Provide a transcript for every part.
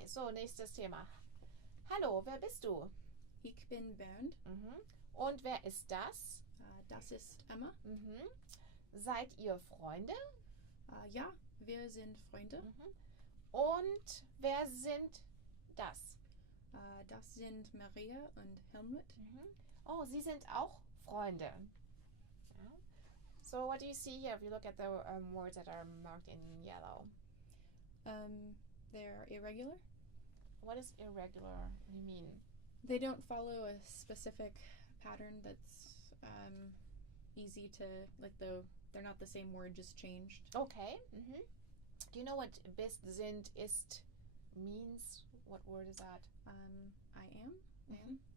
Okay, so nächstes Thema. Hallo, wer bist du? Ich bin Bernd. Und wer ist das? Das ist Emma. Seid ihr Freunde? Ja, wir sind Freunde. Und wer sind das? Das sind Maria und Helmut. Oh, sie sind auch Freunde. Yeah. So what do you see here if you look at the words that are marked in yellow? They're irregular. What is irregular? What do you mean? They don't follow a specific pattern that's easy to, like, they're not the same word, just changed. Okay. Do you know what bist, sind, ist means? What word is that? I am.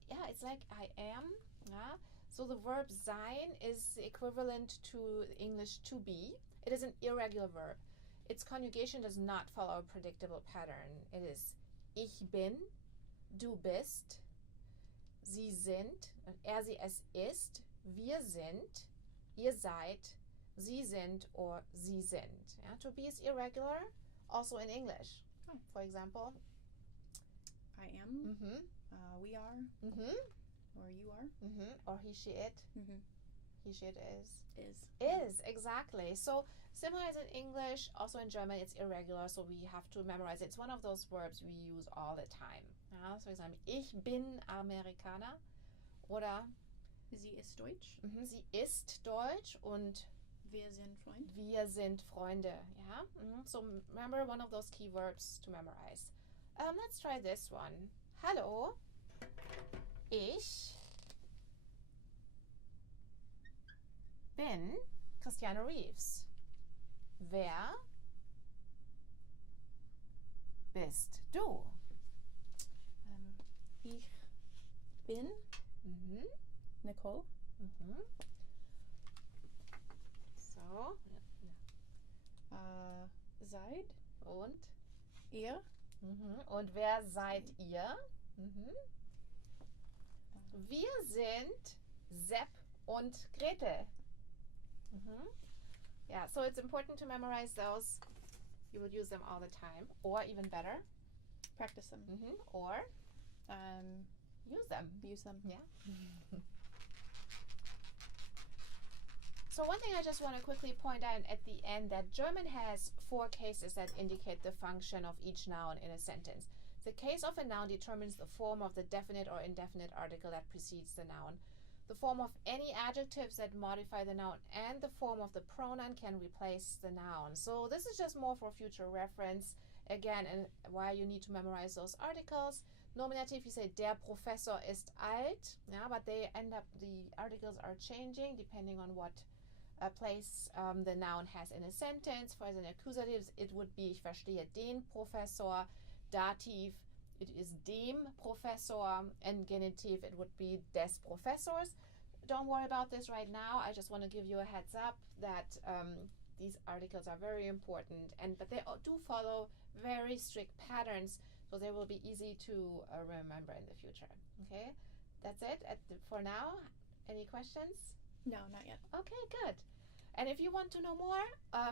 Yeah, it's like I am. Yeah. So the verb sein is equivalent to English to be. It is an irregular verb. Its conjugation does not follow a predictable pattern. It is ich bin, du bist, sie sind, sie es ist, wir sind, ihr seid, sie sind, or sie sind. Yeah? To be is irregular, also in English. For example, I am. We are. Or you are. Or he, she, it. He, she, it is. Is, exactly. So similar as in English, also in German it's irregular, so we have to memorize it. It's one of those verbs we use all the time. Ja, so for example, ich bin Amerikaner oder sie ist Deutsch. Sie ist Deutsch und wir sind Freunde. Wir sind Freunde. Ja? So remember one of those key verbs to memorize. Let's try this one. Hallo, ich bin Christiane Reeves. Wer bist du? Ich bin Nicole. So. Seid und ihr. Und wer seid ihr? Wir sind Sepp und Gretel. Yeah, so it's important to memorize those. You will use them all the time. Or even better, practice them. Or use them. Yeah. So one thing I just want to quickly point out at the end, that German has 4 cases that indicate the function of each noun in a sentence. The case of a noun determines the form of the definite or indefinite article that precedes the noun. The form of any adjectives that modify the noun, and the form of the pronoun can replace the noun. So this is just more for future reference. Again, and why you need to memorize those articles. Nominative, you say der Professor ist alt, yeah, but they end up, the articles are changing depending on what place the noun has in a sentence. For example, accusatives, it would be ich verstehe den Professor. Dativ, it is dem Professor, and genitive, it would be des Professors. Don't worry about this right now. I just want to give you a heads up that these articles are very important, but they do follow very strict patterns, so they will be easy to remember in the future. Okay, that's it for now. Any questions? No, not yet. Okay, good. And if you want to know more,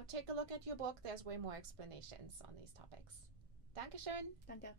take a look at your book. There's way more explanations on these topics. Dankeschön. Danke.